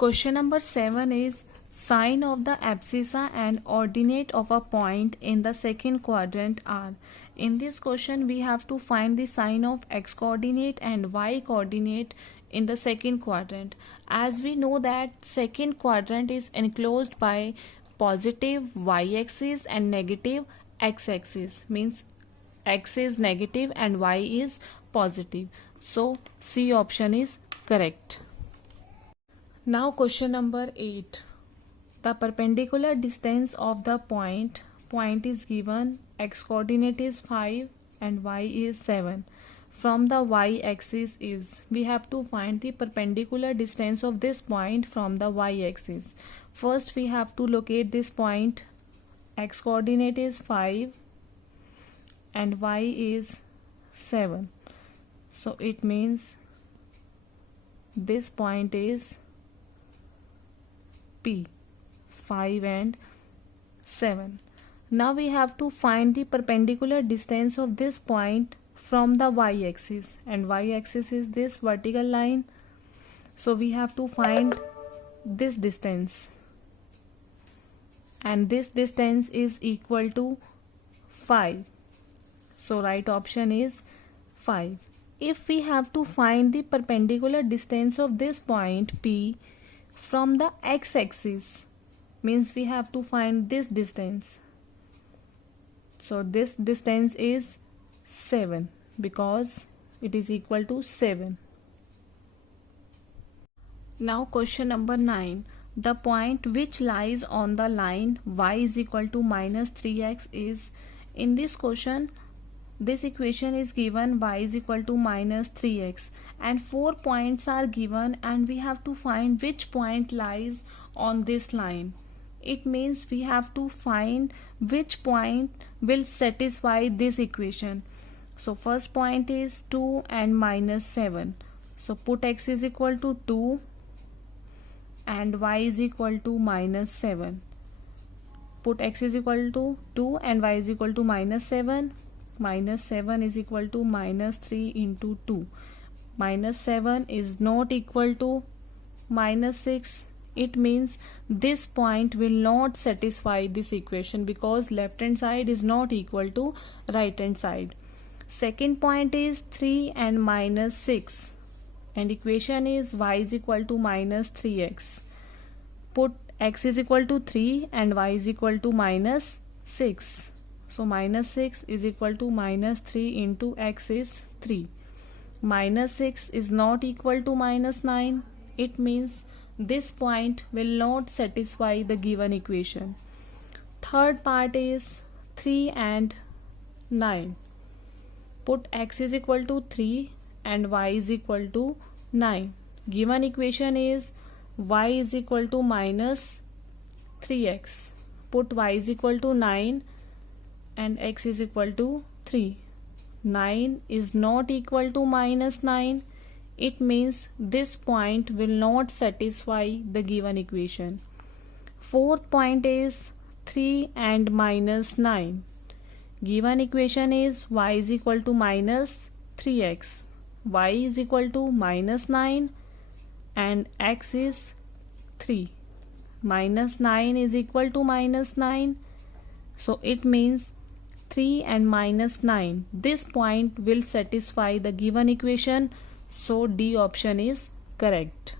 Question number 7 is sine of the abscissa and ordinate of a point in the second quadrant are. In this question we have to find the sine of x coordinate and y coordinate in the second quadrant. As we know that second quadrant is enclosed by positive y-axis and negative x-axis, means x is negative and y is positive. So C option is correct. Now question number 8. The perpendicular distance of the point is given, x coordinate is 5 and y is 7. From the y-axis is, we have to find the perpendicular distance of this point from the y-axis. First we have to locate this point, x coordinate is 5 and y is 7. So it means this point is P, 5 and 7. Now we have to find the perpendicular distance of this point from the y-axis, and y-axis is this vertical line. So we have to find this distance, and this distance is equal to 5. So right option is 5. If we have to find the perpendicular distance of this point P from the x-axis, means we have to find this distance. So this distance is 7 because it is equal to 7. Now question number 9. The point which lies on the line y is equal to minus 3x is, in this question this equation is given y is equal to minus 3x and 4 points are given, and we have to find which point lies on this line. It means we have to find which point will satisfy this equation. So first point is 2 and minus 7. So put x is equal to 2 and y is equal to minus 7. Put x is equal to 2 and y is equal to minus 7. Minus 7 is equal to minus 3 into 2. Minus 7 is not equal to minus 6. It means this point will not satisfy this equation because left hand side is not equal to right hand side. Second point is 3 and minus 6, and equation is y is equal to minus 3x. Put x is equal to 3 and y is equal to minus 6. So minus 6 is equal to minus 3 into x is 3. Minus 6 is not equal to minus 9. It means this point will not satisfy the given equation. Third part is 3 and 9. Put x is equal to 3 and y is equal to 9. Given equation is y is equal to minus 3x. Put y is equal to 9 and x is equal to 3. 9 is not equal to minus 9. It means this point will not satisfy the given equation. Fourth point is 3 and minus 9. Given equation is y is equal to minus 3x. Y is equal to minus 9 and x is 3. Minus 9 is equal to minus 9. So it means 3 and minus 9. This point will satisfy the given equation. So D option is correct.